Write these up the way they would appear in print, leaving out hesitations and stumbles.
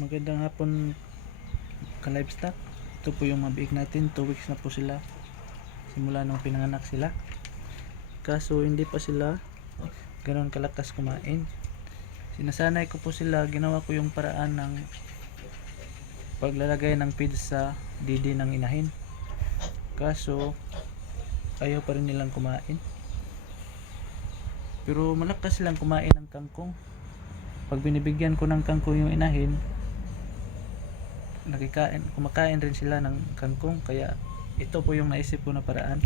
Magandang hapon ka-livestock. Ito po yung mabiik natin. 2 weeks na po sila simula nung pinanganak sila. Kaso hindi pa sila ganoon kalakas kumain. Sinasanay ko po sila. Ginawa ko yung paraan ng paglalagay ng feeds sa didi ng inahin. Kaso ayaw pa rin nilang kumain. Pero malakas silang kumain ng kangkong. Pag binibigyan ko ng kangkong yung inahin, kumakain rin sila ng kangkong. Kaya ito po yung naisip ko na paraan.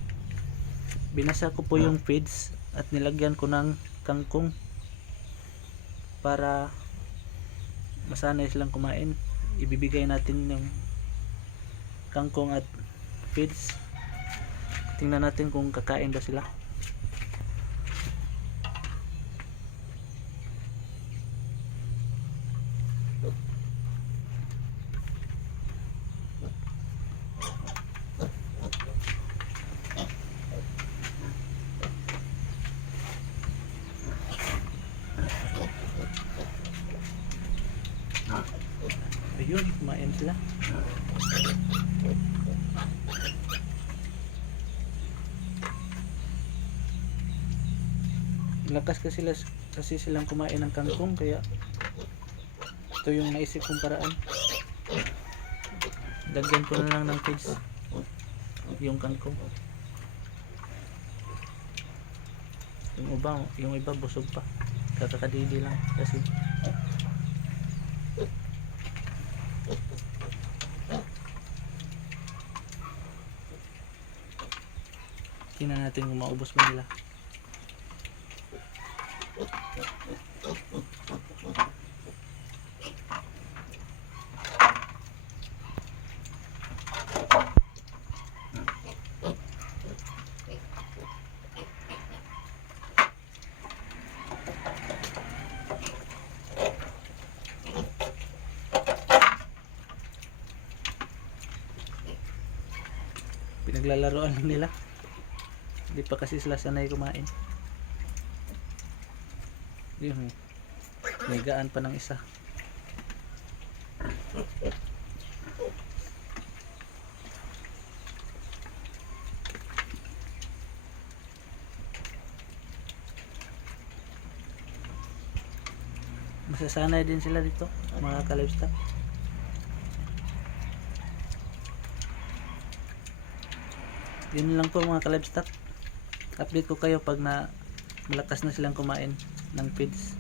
Binasa ko po yung feeds at nilagyan ko ng kangkong para masanay silang kumain. Ibibigay natin yung kangkong at feeds. Tingnan natin kung kakain ba sila. Ayun, kumain sila. Lakas kasi silang kumain ng kangkong, kaya ito yung naisip kong paraan. Dagyan ko na lang ng feeds yung kangkong. Yung iba busog pa, kakakadidi lang kasi. Tingnan natin kung maubos ba nila. Pinaglalaroan lang nila. Hindi pa kasi sila sanay kumain. Yun, may gaan pa ng isa. Masasanay din sila dito, mga ka-livestock. Yun lang po mga ka-livestock. Update ko kayo pag malakas na silang kumain ng feeds.